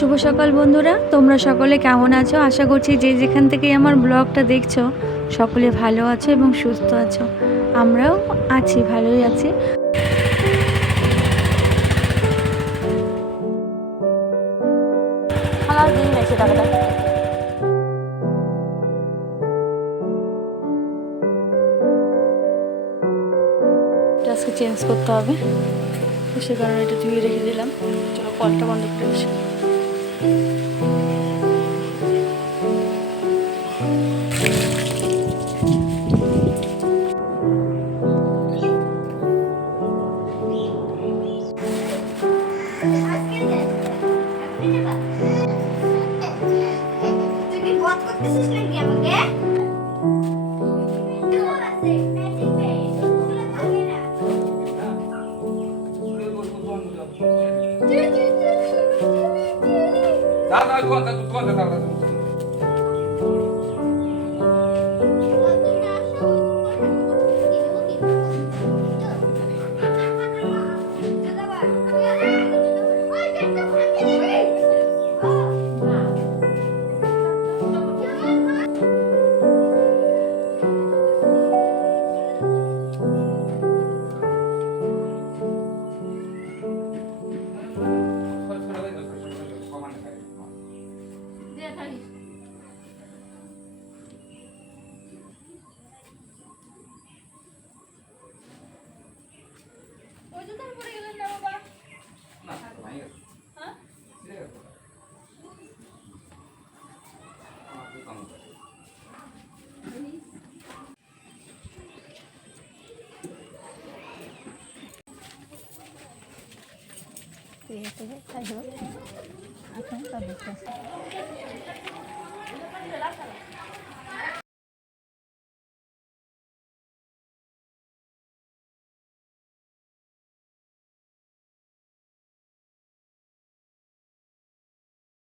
শুভ সকাল বন্ধুরা, তোমরা সকলে কেমন আছো? আশা করছি যে যেখান থেকে আমার ব্লগটা দেখছো সকলে ভালো আছো এবং সুস্থ আছো। আমরাও আছি, ভালোই আছি। আজকে চেঞ্জ করতে হবে, সে কারণে এটা ধুয়ে রেখে দিলাম। চলো কলটা বন্ধ করে দিচ্ছি।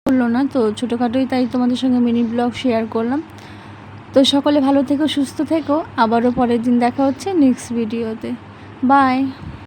বললো না তো, ছোটোখাটোই, তাই তোমাদের সঙ্গে মিনি ব্লগ শেয়ার করলাম। তো সকলে ভালো থেকো, সুস্থ থেকো। আবারও পরের দিন দেখা হচ্ছে নেক্সট ভিডিওতে। বাই।